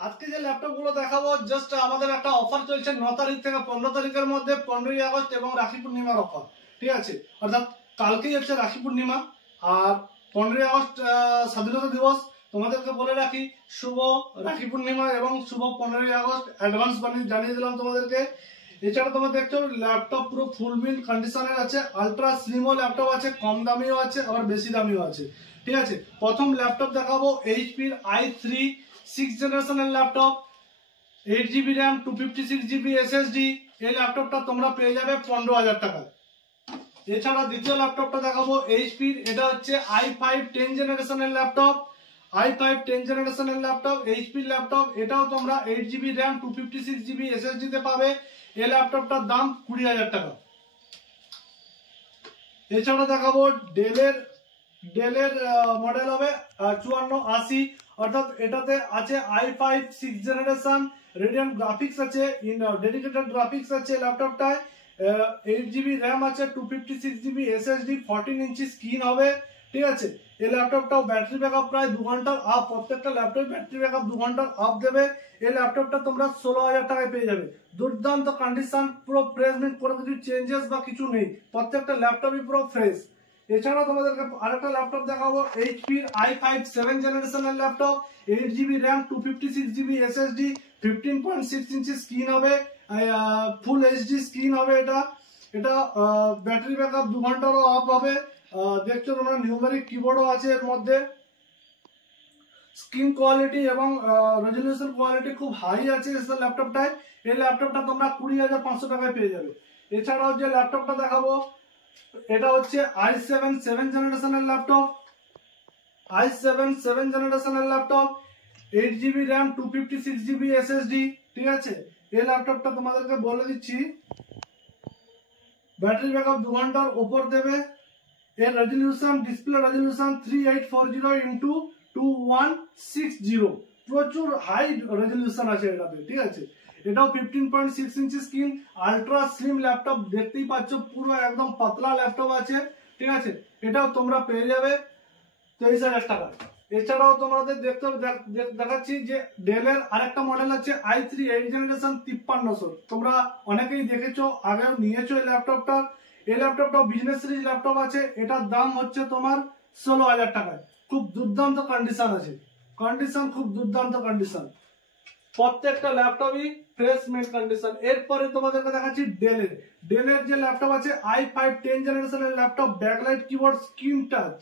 আজকে যে ল্যাপটপগুলো দেখাবো জাস্ট আমাদের একটা অফার চলছে 9 তারিখ থেকে 15 তারিখের মধ্যে, 15ই আগস্ট এবং রাখি পূর্ণিমার অফার। ঠিক আছে, অর্থাৎ কালকেই হচ্ছে রাখি পূর্ণিমা আর 15ই আগস্ট স্বাধীনতা দিবস। তোমাদেরকে বলে রাখি শুভ রাখি পূর্ণিমা এবং শুভ 15ই আগস্ট অ্যাডভান্স জানিয়ে দিলাম তোমাদেরকে। এছাড়া তোমরা দেখছো ল্যাপটপ পুরো ফুল মিল কন্ডিশনের আছে, আলট্রা স্লিমও ল্যাপটপ আছে, কম দামিও আছে আবার বেশি দামিও আছে। ঠিক আছে, প্রথম ল্যাপটপ দেখাবো এইচপির i3 6th জেনারেশনের laptop, 8GB RAM 256GB SSD। এই ল্যাপটপটা তোমরা পেয়ে যাবে 15,000 টাকায়। এছাড়া দ্বিতীয় ল্যাপটপটা দেখাবো এইচপির, এটা হচ্ছে i5 10 জেনারেশনের ল্যাপটপ, i5 10 জেনারেশনের ল্যাপটপ, এইচপির ল্যাপটপ। এটাও তোমরা 8GB র্যাম 256GB SSD তে পাবে। এই ল্যাপটপটার দাম 20,000 টাকা। এছাড়া দেখাবো ডেলের মডেল হবে 5480, অর্থাৎ এটাতে আছে i5 6th generation, radian graphics আছে, ডেডিকেটেড গ্রাফিক্স আছে ল্যাপটপটায়, 8GB র্যাম আছে, 256GB SSD, 14 ইঞ্চি স্ক্রিন হবে। ঠিক আছে, এই ল্যাপটপটাও ব্যাটারি ব্যাকআপ প্রায় 2 ঘন্টার আপ, প্রত্যেকটা ল্যাপটপ ব্যাটারি ব্যাকআপ 2 ঘন্টার আপ দেবে। এই ল্যাপটপটা তোমরা 16,000 টাকায় পেয়ে যাবে। দুর্দান্ত কন্ডিশন, পুরো ফ্রেশ, কোনো কিছু চেঞ্জেস বা কিছু নেই, প্রত্যেকটা ল্যাপটপই পুরো ফ্রেশ। এছাড়াও তোমাদেরকে আরেকটা ল্যাপটপ দেখাবো এইচপির i5 7 জেনারেশনের laptop, 8GB RAM 256GB SSD, 15.6 ইঞ্চি স্ক্রিন হবে, ফুল এইচডি স্ক্রিন হবে। এটা ব্যাটারি ব্যাকআপ 2 ঘন্টারও আপ হবে। দেখছো তোমরা নিউমেরিক কিবোর্ডও আছে এর মধ্যে। স্ক্রিন কোয়ালিটি এবং রেজলিউশন কোয়ালিটি খুব হাই আছে এই ল্যাপটপটায়। এই ল্যাপটপটা তোমরা 20,500 টাকায় পেয়ে যাবে। এছাড়াও যে ল্যাপটপটা দেখাবো এটা হচ্ছে i7 7 জেনারেশনের ল্যাপটপ, i7 7 জেনারেশনের laptop, 8GB RAM 256GB SSD। ঠিক আছে, এই ল্যাপটপটা তোমাদেরকে বলে দিচ্ছি ব্যাটারি ব্যাকআপ 2 ঘন্টার উপর দেবে। এর রেজলিউশন, ডিসপ্লে রেজলিউশন 3840x2160, প্রচুর হাই রেজলিউশন আছে এটাতে। ঠিক আছে, এটাও 15.6 ইঞ্চি স্ক্রিন, আলট্রা স্লিম ল্যাপটপ, দেখতেই পাচ্ছ পুরো একদম পাতলা ল্যাপটপ আছে। ঠিক আছে, এটাও তোমরা পেয়ে যাবে 23,000 টাকা। এছাড়াও তোমাদের দেখাচ্ছি যে ডেলের আরেকটা মডেল আছে i3 8 জেনারেশন 5300, তোমরা অনেকেই দেখেছো, আগেও নিয়েছো এই ল্যাপটপটা। এই ল্যাপটপটাও বিজনেস সিরিজ ল্যাপটপ আছে, এটার দাম হচ্ছে তোমার 16,000 টাকায়। খুব দুর্দান্ত কন্ডিশন আছে, খুব দুর্দান্ত কন্ডিশন, প্রত্যেকটা ল্যাপটপই ফ্রেশ মেন কন্ডিশন। এরপরে তোমাদেরকে দেখাচ্ছি ডেলের যে ল্যাপটপ আছে i5 10 জেনারেশনের laptop, backlight keyboard, screen touch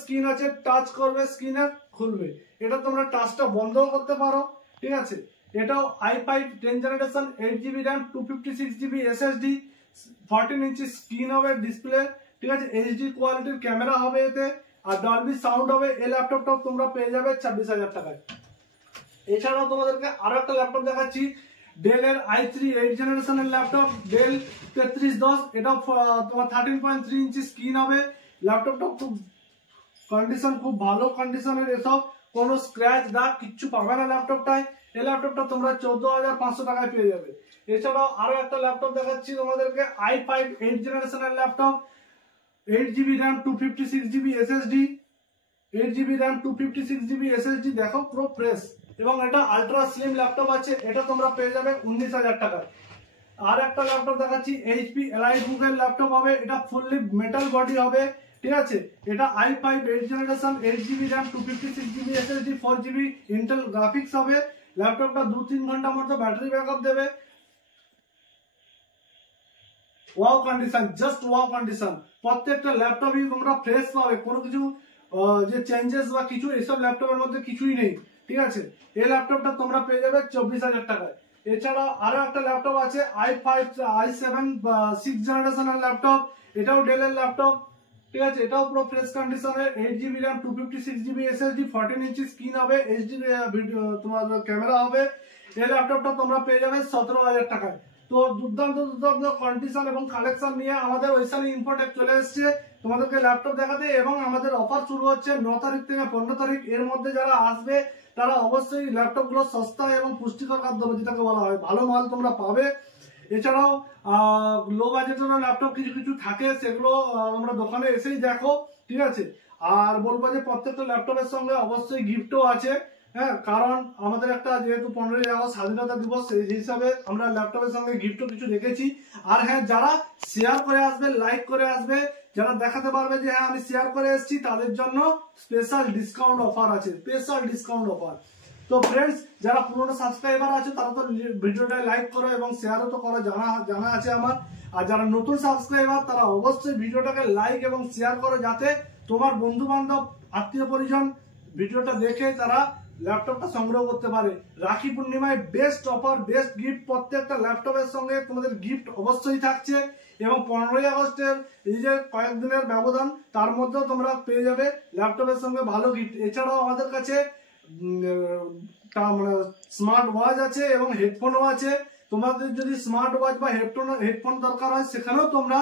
screen আছে, টাচ করবে স্ক্রিনে খুলবে। এটা তোমরা টাচটা বন্ধও করতে পারো। ঠিক আছে, এটাও i5 10 generation, 8GB RAM 256GB SSD, 14 ইঞ্চি স্ক্রিন হবে ডিসপ্লে। ঠিক আছে, এইচডি কোয়ালিটির ক্যামেরা হবে এতে, আর ডলবি সাউন্ড হবে। এই ল্যাপটপটাও তোমরা পেয়ে যাবে 26,000 টাকায়। এছাড়াও তোমাদেরকে আরো একটা ল্যাপটপ দেখাচ্ছি, ডেলের i3 8 জেনারেশনের ল্যাপটপ, ডেল 3310, এটাও তোমার 13.3 ইঞ্চি স্ক্রিন হবে। ল্যাপটপটা খুব কন্ডিশন, খুব ভালো কন্ডিশনের, এসব কোনো স্ক্র্যাচ দাগ কিচ্ছু পাবে না ল্যাপটপটায়। এই ল্যাপটপটা তোমরা 14,500 টাকায় পেয়ে যাবে। এছাড়াও আরো একটা ল্যাপটপ দেখাচ্ছি তোমাদেরকে, i5 8 জেনারেশনের laptop, 8GB RAM 256GB SSD, 8GB RAM 256GB SSD, দেখো পুরো ফ্রেশ, এবং এটা আলট্রা স্লিম ল্যাপটপ আছে। এটা তোমরা পেয়ে যাবে 19,000 টাকায়। আর একটা ল্যাপটপ দেখাচ্ছি এইচপি এলাইটবুক এর ল্যাপটপ হবে, এটা ফুললি মেটাল বডি হবে। ঠিক আছে, এটা i5 8 generation, 8GB RAM 256GB SSD, 4GB Intel graphics হবে। ল্যাপটপটা 2-3 ঘন্টার মধ্যে ব্যাটারি ব্যাকআপ দেবে। Wow condition, just wow condition, প্রত্যেকটা ল্যাপটপই তোমরা ফ্রেশ পাবে, কোনো কিছু যে চেঞ্জেস বা কিছু এইসব ল্যাপটপের মধ্যে কিছুই নেই। ঠিক আছে, এই ল্যাপটপটা তোমরা পেয়ে যাবে 24,000 টাকায়। এছাড়া আরো একটা ল্যাপটপ আছে i5 i7 6 জেনারেশনের ল্যাপটপ, এটাও ডেলের ল্যাপটপ। ঠিক আছে, এটাও পুরো ফ্রেশ কন্ডিশনের, 8GB র্যাম 256GB SSD, 14 ইঞ্চি স্ক্রিন হবে, এইচডি তোমার ক্যামেরা হবে। এই ল্যাপটপটা তোমরা পেয়ে যাবে 17,000 টাকায়। তো দুর্দান্ত কন্ডিশন এবং কালেকশন নিয়ে আমাদের ওইখানে ইনফোটেক চলে এসেছে তোমাদেরকে ল্যাপটপ দেখাতে, এবং আমাদের অফার শুরু হচ্ছে 9 তারিখ থেকে 15 তারিখ। এর মধ্যে যারা আসবে তারা অবশ্যই ল্যাপটপ গুলো সস্তা এবং পুষ্টিকর খাদ্য যেটাকে বলা হয়, ভালো মাল তোমরা পাবে। এছাড়াও লো বাজেটের ল্যাপটপ কিছু কিছু থাকে, সেগুলো আমরা দোকানে এসেই দেখো। ঠিক আছে, আর বলবো যে প্রত্যেকটা ল্যাপটপের সঙ্গে অবশ্যই গিফটও আছে, হ্যাঁ, কারণ আমাদের একটা যেহেতু 15ই আগস্ট স্বাধীনতা দিবস, সেই হিসাবে আমরা ল্যাপটপের সঙ্গে গিফটও কিছু রেখেছি। আর হ্যাঁ, যারা শেয়ার করে আসবে, লাইক করে আসবে, যারা দেখাতে পারবে যে হ্যাঁ আমি শেয়ার করে এসেছি, তাদের জন্য স্পেশাল ডিসকাউন্ট অফার আছে, স্পেশাল ডিসকাউন্ট অফার। তো ফ্রেন্ডস, যারা পুরনো সাবস্ক্রাইবার আছে তারা তো ভিডিওটা লাইক করো এবং শেয়ারও তো করো, জানা আছে আমার। আর যারা নতুন সাবস্ক্রাইবার তারা অবশ্যই ভিডিওটাকে লাইক এবং শেয়ার করো, যাতে তোমার বন্ধু বান্ধব, আত্মীয় পরিজন ভিডিওটা দেখে তারা ল্যাপটপটা সংগ্রহ করতে পারে। রাখি পূর্ণিমায় বেস্ট অফার, বেস্ট গিফট, প্রত্যেকটা ল্যাপটপের সঙ্গে তোমাদের গিফট অবশ্যই থাকছে। এবং 15ই আগস্টের এই যে কয়েকদিনের ব্যবধান, তার মধ্যেও তোমরা পেয়ে যাবে ল্যাপটপের সঙ্গে ভালো গিফট। এছাড়াও আমাদের কাছে মানে স্মার্ট ওয়াচ আছে এবং হেডফোনও আছে। তোমাদের যদি স্মার্ট ওয়াচ বা হেডফোন দরকার হয়, সেখানেও তোমরা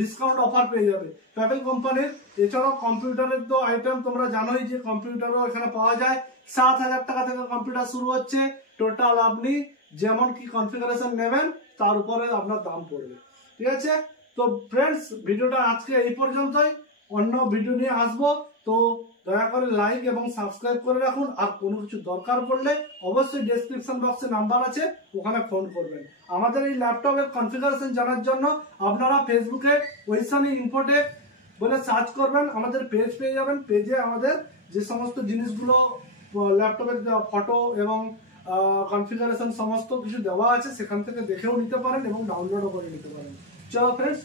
ডিসকাউন্ট অফার পেয়ে যাবে প্যাপেল কোম্পানির। এছাড়াও কম্পিউটারের তো আইটেম তোমরা জানোই যে কম্পিউটারও এখানে পাওয়া যায়। 7,000 টাকা থেকে কম্পিউটার শুরু হচ্ছে। টোটাল আপনি যেমন কি কনফিগারেশন নেবেন তার উপরে আপনার দাম পড়বে। ঠিক আছে, তো ফ্রেন্ডস, ভিডিওটা আজকে এই পর্যন্তই। অন্য ভিডিও নিয়ে আসবো, তো দয়া করে লাইক এবং সাবস্ক্রাইব করে রাখুন। আর কোনো কিছু দরকার পড়লে অবশ্যই ডেসক্রিপশন বক্সে নাম্বার আছে, ওখানে ফোন করবেন। আমাদের এই ল্যাপটপের কনফিগারেশন জানার জন্য আপনারা ফেসবুকে ওইসানি ইনফোটেক বলে সার্চ করবেন, আমাদের পেজ পেয়ে যাবেন। পেজে আমাদের যে সমস্ত জিনিসগুলো, ল্যাপটপের ফটো এবং কনফিগারেশন সমস্ত কিছু দেওয়া আছে, সেখান থেকে দেখেও নিতে পারেন এবং ডাউনলোডও করে নিতে পারেন। চলো ফ্রেন্ডস,